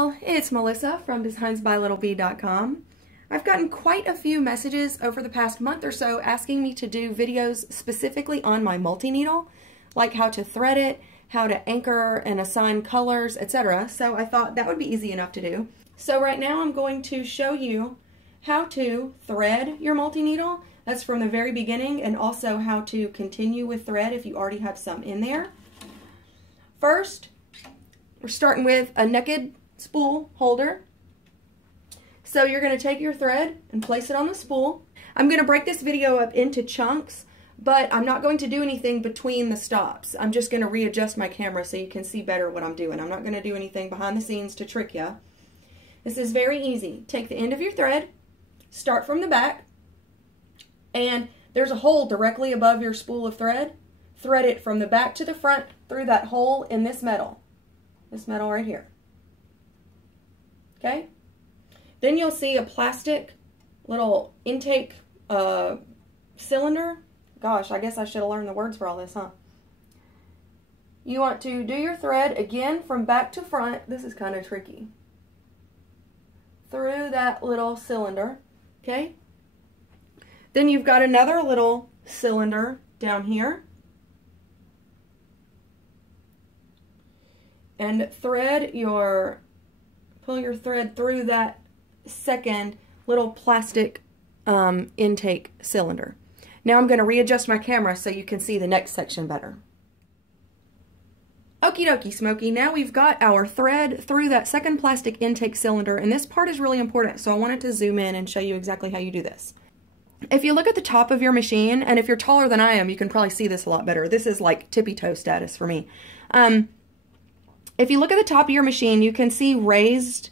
y'all, it's Melissa from designsbylittlebead.com. I've gotten quite a few messages over the past month or so asking me to do videos specifically on my multi-needle, like how to thread it, how to anchor and assign colors, etc. So I thought that would be easy enough to do. So right now I'm going to show you how to thread your multi-needle. That's from the very beginning, and also how to continue with thread if you already have some in there. First, we're starting with a naked spool holder. So you're going to take your thread and place it on the spool. I'm going to break this video up into chunks, but I'm not going to do anything between the stops. I'm just going to readjust my camera so you can see better what I'm doing. I'm not going to do anything behind the scenes to trick you. This is very easy. Take the end of your thread, start from the back, and there's a hole directly above your spool of thread. Thread it from the back to the front through that hole in this metal right here. Okay? Then you'll see a plastic little intake cylinder. Gosh, I guess I should have learned the words for all this, huh? You want to do your thread again from back to front. This is kind of tricky. Through that little cylinder, okay? Then you've got another little cylinder down here. And pull your thread through that second little plastic intake cylinder. Now I'm going to readjust my camera so you can see the next section better. Okie dokie, Smokey. Now we've got our thread through that second plastic intake cylinder, and this part is really important, so I wanted to zoom in and show you exactly how you do this. If you look at the top of your machine, and if you're taller than I am, you can probably see this a lot better. This is like tippy-toe status for me. If you look at the top of your machine, you can see raised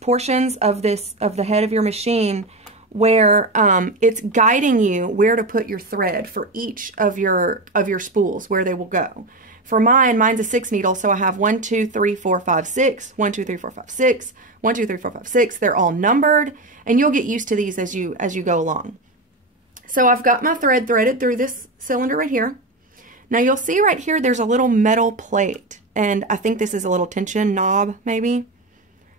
portions of the head of your machine where it's guiding you where to put your thread for each of your spools, where they will go. For mine's a 6 needle, so I have 1, 2, 3, 4, 5, 6, 1, 2, 3, 4, 5, 6, 1, 2, 3, 4, 5, 6. They're all numbered, and you'll get used to these as you go along. So I've got my thread threaded through this cylinder right here. Now you'll see right here there's a little metal plate, and I think this is a little tension knob, maybe.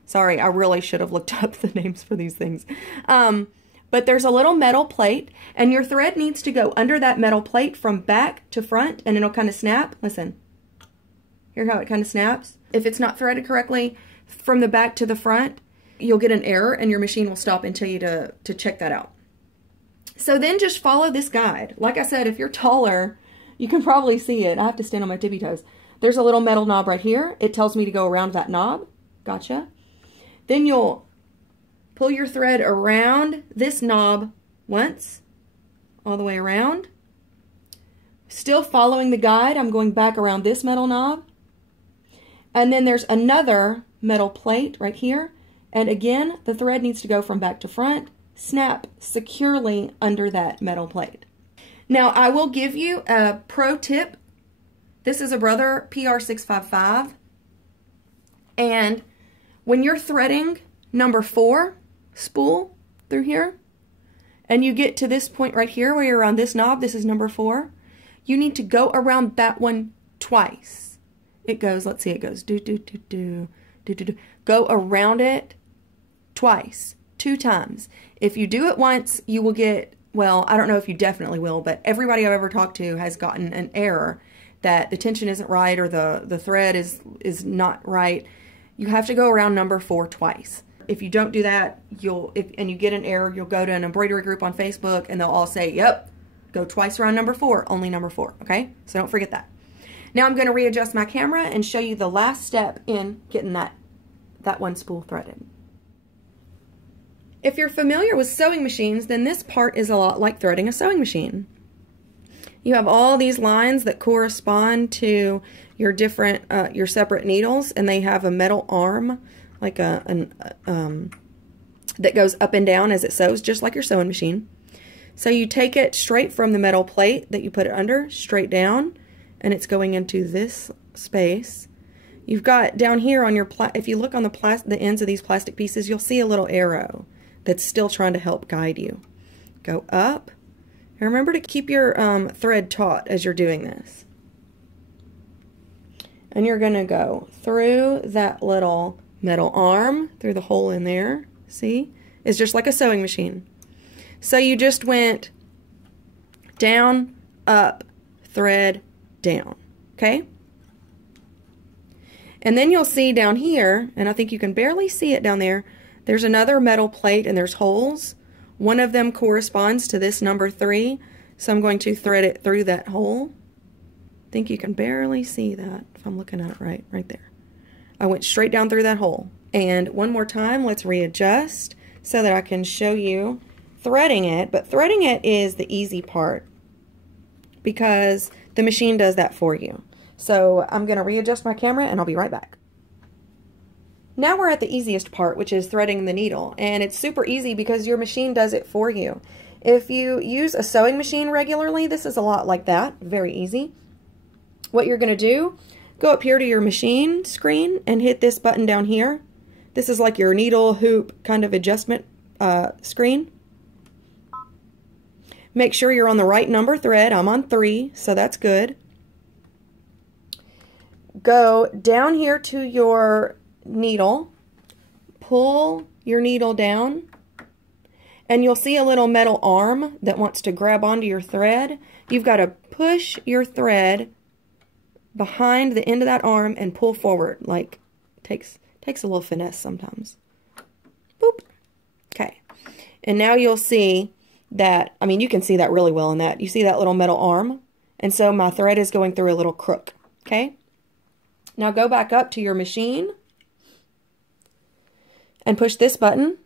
Sorry, I really should have looked up the names for these things. But there's a little metal plate, and your thread needs to go under that metal plate from back to front, and it'll kind of snap. Listen. Hear how it kind of snaps? If it's not threaded correctly from the back to the front, you'll get an error, and your machine will stop and tell you to check that out. So then just follow this guide. Like I said, if you're taller, you can probably see it. I have to stand on my tippy toes. There's a little metal knob right here. It tells me to go around that knob. Gotcha. Then you'll pull your thread around this knob once, all the way around. Still following the guide, I'm going back around this metal knob. And then there's another metal plate right here. And again, the thread needs to go from back to front, snap securely under that metal plate. Now, I will give you a pro tip. This is a Brother PR655. And when you're threading number 4 spool through here, and you get to this point right here where you're on this knob, this is number 4, you need to go around that one twice. It goes, let's see, it goes do, do, do, do, do, do, do. Go around it twice, 2 times. If you do it once, you will get, well, I don't know if you definitely will, but everybody I've ever talked to has gotten an error that the tension isn't right or the thread is not right. You have to go around number 4 twice. If you don't do that, and you get an error, you'll go to an embroidery group on Facebook, and they'll all say, yep, go twice around number 4, only number 4, okay? So don't forget that. Now I'm going to readjust my camera and show you the last step in getting that one spool threaded. If you're familiar with sewing machines, then this part is a lot like threading a sewing machine. You have all these lines that correspond to your different, your separate needles, and they have a metal arm, like that goes up and down as it sews, just like your sewing machine. So you take it straight from the metal plate that you put it under, straight down, and it's going into this space. You've got down here on your, if you look on the ends of these plastic pieces, you'll see a little arrow that's still trying to help guide you. Go up. And remember to keep your thread taut as you're doing this. And you're going to go through that little metal arm, through the hole in there. See? It's just like a sewing machine. So you just went down, up, thread, down. Okay? And then you'll see down here, and I think you can barely see it down there, there's another metal plate and there's holes. One of them corresponds to this number 3, so I'm going to thread it through that hole. I think you can barely see that if I'm looking at it right there. I went straight down through that hole. And one more time, let's readjust so that I can show you threading it. But threading it is the easy part because the machine does that for you. So I'm going to readjust my camera and I'll be right back. Now we're at the easiest part, which is threading the needle. And it's super easy because your machine does it for you. If you use a sewing machine regularly, this is a lot like that. Very easy. What you're going to do, go up here to your machine screen and hit this button down here. This is like your needle hoop kind of adjustment screen. Make sure you're on the right number thread. I'm on 3, so that's good. Go down here to your needle, pull your needle down, and you'll see a little metal arm that wants to grab onto your thread. You've got to push your thread behind the end of that arm and pull forward. Like, takes a little finesse sometimes. Boop. Okay. And now you'll see that, I mean, you can see that really well in that. You see that little metal arm? And so my thread is going through a little crook. Okay? Now go back up to your machine and push this button.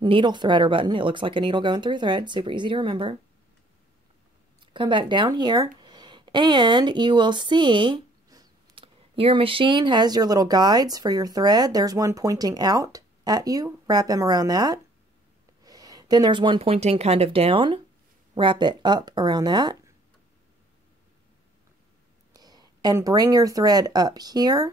Needle threader button. It looks like a needle going through thread. Super easy to remember. Come back down here and you will see your machine has your little guides for your thread. There's one pointing out at you. Wrap them around that. Then there's one pointing kind of down. Wrap it up around that. And bring your thread up here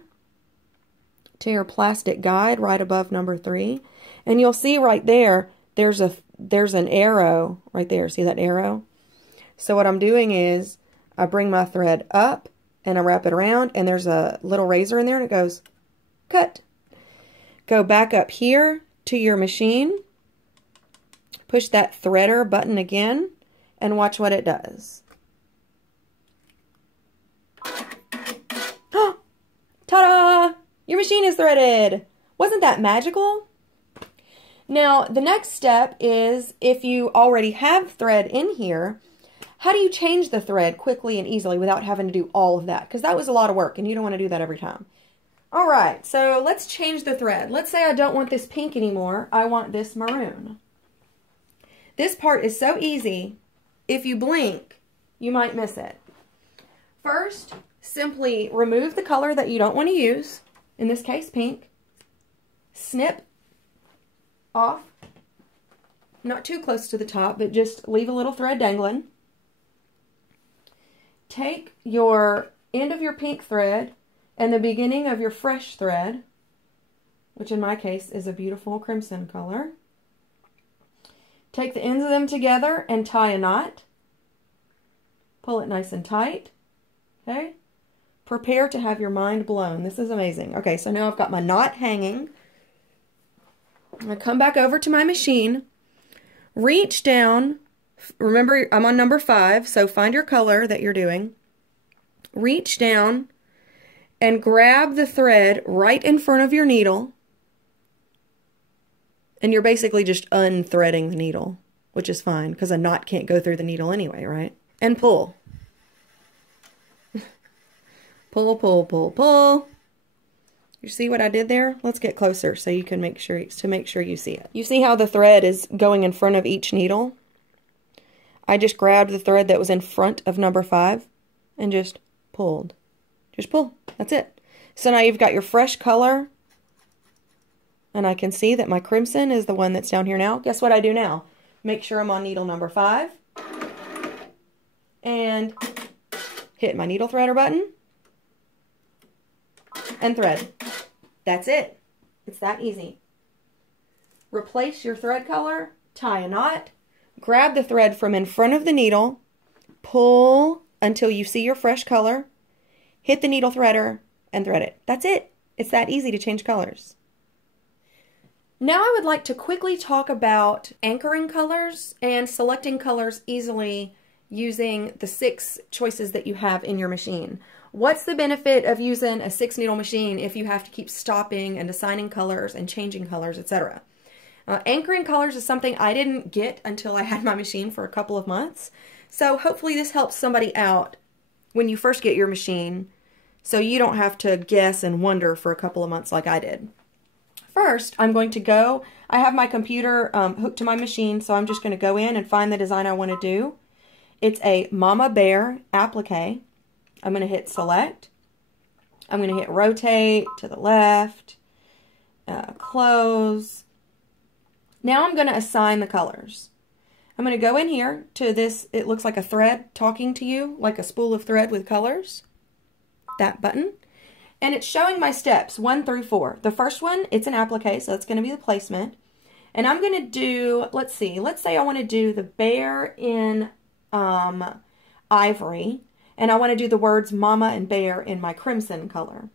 to your plastic guide right above number 3. And you'll see right there, there's an arrow right there. See that arrow? So what I'm doing is I bring my thread up and I wrap it around, and there's a little razor in there and it goes cut. Go back up here to your machine, push that threader button again, and watch what it does. Ta-da! Your machine is threaded. Wasn't that magical? Now, the next step is, if you already have thread in here, how do you change the thread quickly and easily without having to do all of that? Because that was a lot of work, and you don't want to do that every time. All right, so let's change the thread. Let's say I don't want this pink anymore. I want this maroon. This part is so easy. If you blink, you might miss it. First, simply remove the color that you don't want to use, in this case pink, snip off, not too close to the top, but just leave a little thread dangling. Take your end of your pink thread and the beginning of your fresh thread, which in my case is a beautiful crimson color. Take the ends of them together and tie a knot. Pull it nice and tight. Okay? Prepare to have your mind blown. This is amazing. Okay, so now I've got my knot hanging. I'm going to come back over to my machine. Reach down. Remember, I'm on number 5, so find your color that you're doing. Reach down and grab the thread right in front of your needle. And you're basically just unthreading the needle, which is fine because a knot can't go through the needle anyway, right? And pull. Pull, pull, pull, pull. You see what I did there? Let's get closer so you can make sure you see it. You see how the thread is going in front of each needle? I just grabbed the thread that was in front of number 5 and just pulled. Just pull. That's it. So now you've got your fresh color, and I can see that my crimson is the one that's down here now. Guess what I do now? Make sure I'm on needle number 5 and hit my needle threader button and thread. That's it. It's that easy. Replace your thread color, tie a knot, grab the thread from in front of the needle, pull until you see your fresh color, hit the needle threader, and thread it. That's it. It's that easy to change colors. Now I would like to quickly talk about anchoring colors and selecting colors easily using the 6 choices that you have in your machine. What's the benefit of using a 6-needle machine if you have to keep stopping and assigning colors and changing colors, etc.? Anchoring colors is something I didn't get until I had my machine for a couple of months. So hopefully this helps somebody out when you first get your machine so you don't have to guess and wonder for a couple of months like I did. First, I'm going to go, I have my computer hooked to my machine, so I'm just going to go in and find the design I want to do. It's a Mama Bear applique. I'm going to hit select. I'm going to hit rotate to the left, close. Now I'm going to assign the colors. I'm going to go in here to this, it looks like a thread talking to you, like a spool of thread with colors. That button. And it's showing my steps 1 through 4. The first one, it's an applique, so that's going to be the placement. And I'm going to do, let's say I want to do the bear in ivory, and I want to do the words mama and bear in my crimson color.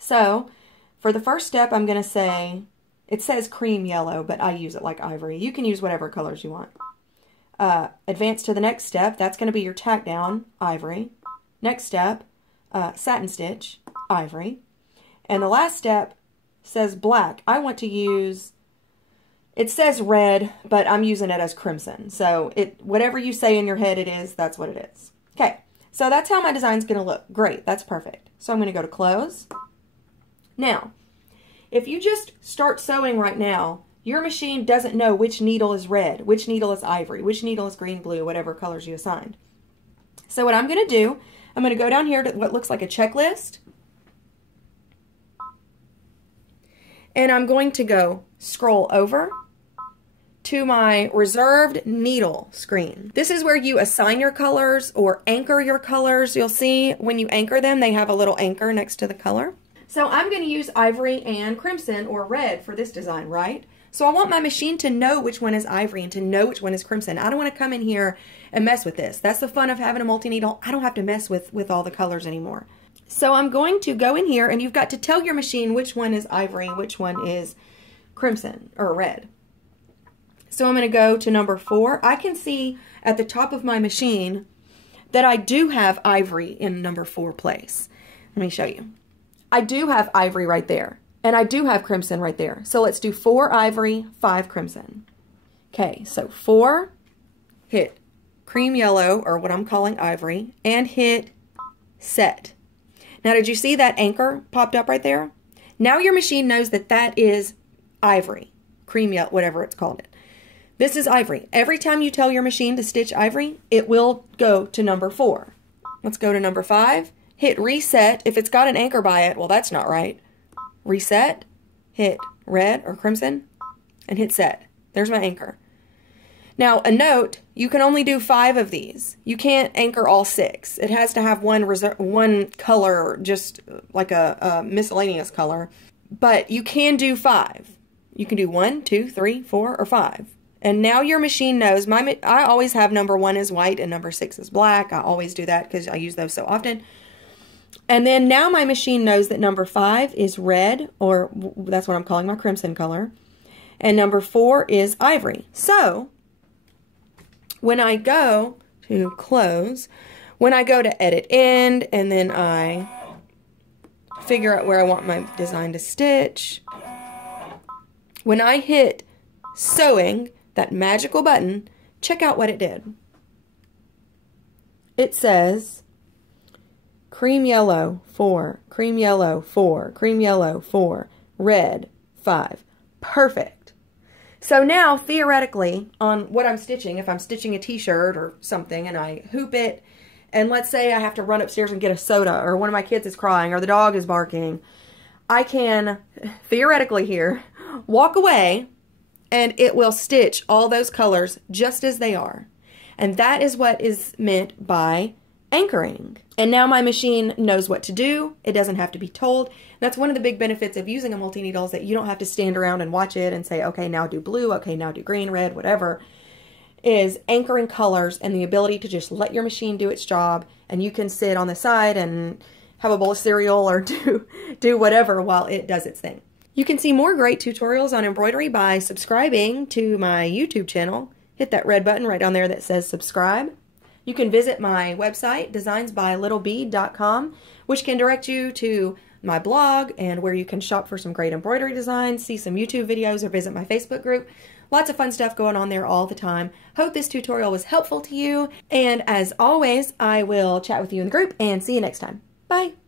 So for the first step, I'm going to say, it says cream yellow, but I use it like ivory. You can use whatever colors you want. Advance to the next step. That's going to be your tack down, ivory. Next step, satin stitch, ivory. And the last step says black. I want to use, it says red, but I'm using it as crimson. So whatever you say in your head it is, that's what it is. Okay, so that's how my design's going to look. Great, that's perfect. So I'm going to go to close. Now, if you just start sewing right now, your machine doesn't know which needle is red, which needle is ivory, which needle is green, blue, whatever colors you assigned. So what I'm going to do, I'm going to go down here to what looks like a checklist. And I'm going to go scroll over to my reserved needle screen. This is where you assign your colors or anchor your colors. You'll see when you anchor them, they have a little anchor next to the color. So I'm going to use ivory and crimson or red for this design, right? So I want my machine to know which one is ivory and to know which one is crimson. I don't want to come in here and mess with this. That's the fun of having a multi-needle. I don't have to mess with all the colors anymore. So I'm going to go in here, and you've got to tell your machine which one is ivory, which one is crimson or red. So I'm going to go to number 4. I can see at the top of my machine that I do have ivory in number 4 place. Let me show you. I do have ivory right there, and I do have crimson right there. So let's do 4 ivory, 5 crimson. Okay, so 4, hit cream yellow, or what I'm calling ivory, and hit set. Now, did you see that anchor popped up right there? Now your machine knows that that is ivory, cream yellow, whatever it's called. This is ivory. Every time you tell your machine to stitch ivory, it will go to number 4. Let's go to number 5. Hit reset. If it's got an anchor by it, well, that's not right. Reset, hit red or crimson, and hit set. There's my anchor. Now, a note, you can only do 5 of these. You can't anchor all 6. It has to have one color, just like a miscellaneous color. But you can do 5. You can do 1, 2, 3, 4, or 5. And now your machine knows, I always have number 1 is white and number 6 is black. I always do that because I use those so often. And then now my machine knows that number 5 is red, or that's what I'm calling my crimson color. And number 4 is ivory. So when I go to close, when I go to edit end, and then I figure out where I want my design to stitch, when I hit sewing, that magical button, check out what it did. It says cream yellow 4, cream yellow 4, cream yellow 4, red 5. Perfect. So now, theoretically, on what I'm stitching, if I'm stitching a t-shirt or something and I hoop it, and let's say I have to run upstairs and get a soda, or one of my kids is crying, or the dog is barking, I can, theoretically here, walk away and it will stitch all those colors just as they are. And that is what is meant by anchoring. And now my machine knows what to do. It doesn't have to be told. That's one of the big benefits of using a multi-needle, is that you don't have to stand around and watch it and say, okay, now do blue, okay, now do green, red, whatever. Is anchoring colors and the ability to just let your machine do its job, and you can sit on the side and have a bowl of cereal or do whatever while it does its thing. You can see more great tutorials on embroidery by subscribing to my YouTube channel. Hit that red button right down there that says subscribe. You can visit my website, designsbylittlebead.com, which can direct you to my blog and where you can shop for some great embroidery designs, see some YouTube videos, or visit my Facebook group. Lots of fun stuff going on there all the time. Hope this tutorial was helpful to you, and as always, I will chat with you in the group and see you next time. Bye!